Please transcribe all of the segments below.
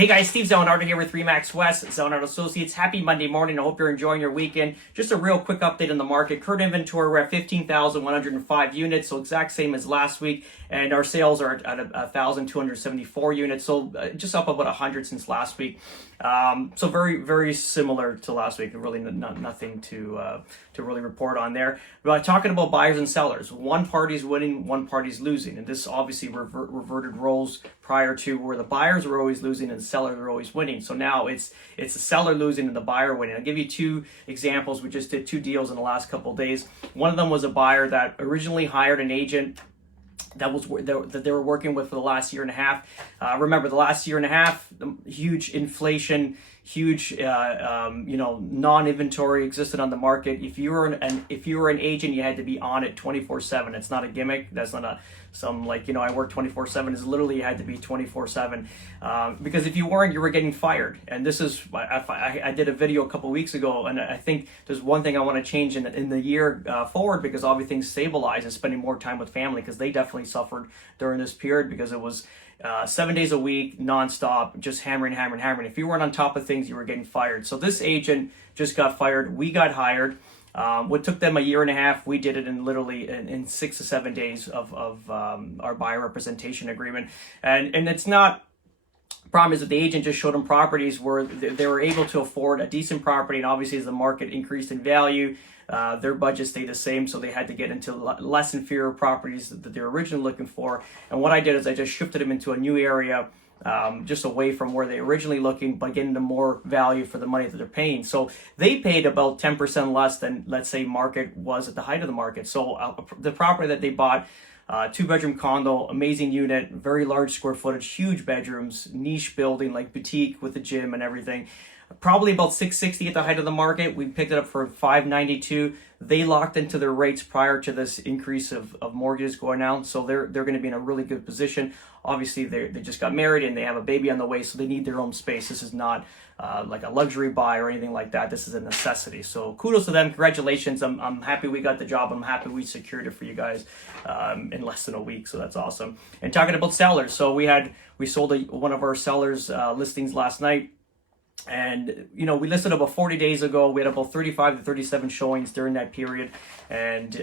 Hey guys, Steve Zelenardo here with Remax West, Zelenardo Associates. Happy Monday morning. I hope you're enjoying your weekend. Just a real quick update on the market. Current inventory, we're at 15,105 units, so exact same as last week. And our sales are at 1,274 units, so just up about 100 since last week. So very, very similar to last week. Really nothing to really report on there. But talking about buyers and sellers, one party's winning, one party's losing. And this obviously reverted roles prior to where the buyers were always losing and the sellers were always winning. So now it's the seller losing and the buyer winning. I'll give you two examples. We just did two deals in the last couple of days. One of them was a buyer that originally hired an agent that they were working with for the last year and a half. Remember, the last year and a half, huge inflation, huge non-inventory existed on the market. If you were an agent, you had to be on it 24/7. It's not a gimmick. That's not I work 24/7. It's literally you had to be 24/7 because if you weren't, you were getting fired. And this is I did a video a couple weeks ago, and I think there's one thing I want to change in the year forward, because all things stabilize and spending more time with family, because they definitely suffered during this period because it was 7 days a week, nonstop, just hammering. If you weren't on top of things, you were getting fired. So this agent just got fired. We got hired. What took them a year and a half, we did it in literally in 6 to 7 days of our buyer representation agreement. And it's not. Problem is that the agent just showed them properties where they were able to afford a decent property, and obviously as the market increased in value, their budget stayed the same, so they had to get into less inferior properties that they're originally looking for. And what I did is I just shifted them into a new area, just away from where they originally looking, but getting them more value for the money that they're paying. So they paid about 10% less than, let's say, market was at the height of the market. So the property that they bought, 2-bedroom condo, amazing unit, very large square footage, huge bedrooms, niche building, like boutique with a gym and everything. Probably about $660 at the height of the market. We picked it up for $592. They locked into their rates prior to this increase of mortgages going out, so they're going to be in a really good position. Obviously, they just got married and they have a baby on the way, so they need their own space. This is not like a luxury buy or anything like that. This is a necessity. So kudos to them. Congratulations. I'm happy we got the job. I'm happy we secured it for you guys in less than a week. So that's awesome. And talking about sellers, so we sold one of our sellers listings last night. And, we listed about 40 days ago. We had about 35 to 37 showings during that period. And,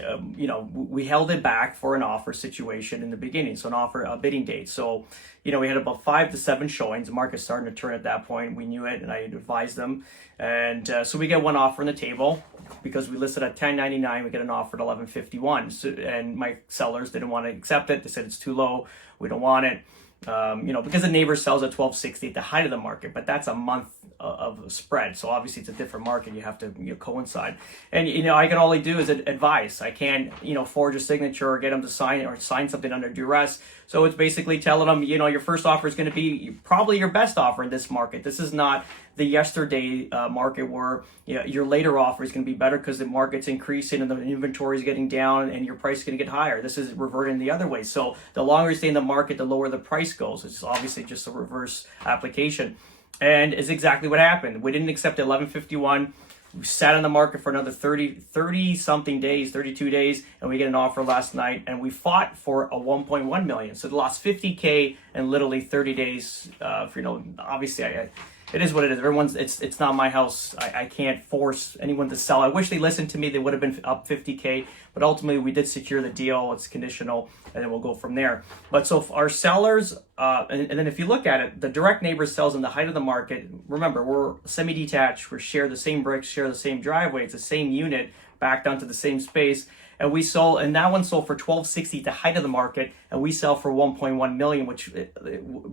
we held it back for an offer situation in the beginning. So a bidding date. So, we had about 5 to 7 showings. The market's starting to turn at that point. We knew it, and I advised them. And so we get one offer on the table because we listed at $10.99. We get an offer at $11.51. So, and my sellers didn't want to accept it. They said it's too low. We don't want it. Because the neighbor sells at $12.60 at the height of the market, but that's a month of spread. So obviously it's a different market. You have to coincide. And, I can only do is advise. I can't, forge a signature or get them to sign something under duress. So it's basically telling them, your first offer is going to be probably your best offer in this market. This is not the yesterday market where your later offer is going to be better because the market's increasing and the inventory is getting down and your price is going to get higher. This is reverting the other way. So the longer you stay in the market, the lower the price goes. It's obviously just a reverse application. And it's exactly what happened. We didn't accept $11.51. We sat on the market for another 30 something days, 32 days, and we get an offer last night, and we fought for a 1.1 million. So they lost $50K in literally 30 days. Obviously it is what it is. It's not my house. I can't force anyone to sell. I wish they listened to me. They would have been up 50K, but ultimately we did secure the deal. It's conditional, and then we'll go from there. But so our sellers, and then if you look at it, the direct neighbor sells in the height of the market. Remember, we're semi-detached. We share the same bricks, share the same driveway. It's the same unit backed onto the same space. And we sold, and that one sold for $12.60 at the height of the market, and we sell for $1.1 million, which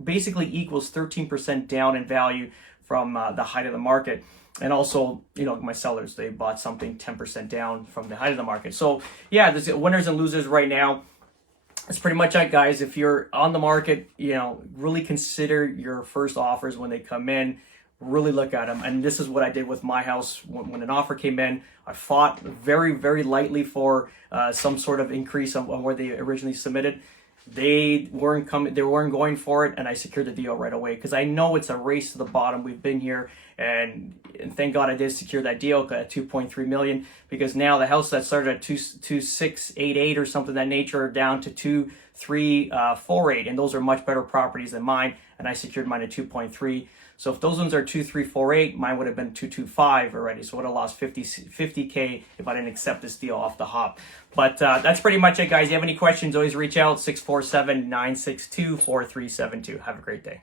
basically equals 13% down in value from the height of the market. And also, my sellers, they bought something 10% down from the height of the market. So yeah, there's winners and losers right now. That's pretty much it, guys. If you're on the market, really consider your first offers when they come in. Really look at them. And this is what I did with my house. When an offer came in, I fought very, very lightly for some sort of increase on where they originally submitted. They weren't going for it, and I secured the deal right away because I know it's a race to the bottom. We've been here, and thank God I did secure that deal at $2.3 million, because now the house that started at 2,688 or something of that nature down to 2.348, and those are much better properties than mine, and I secured mine at 2.3. So if those ones are 2.348, mine would have been 2.25 already. So I would have lost 50K if I didn't accept this deal off the hop. But that's pretty much it, guys. If you have any questions, always reach out, 647-962-4372. Have a great day.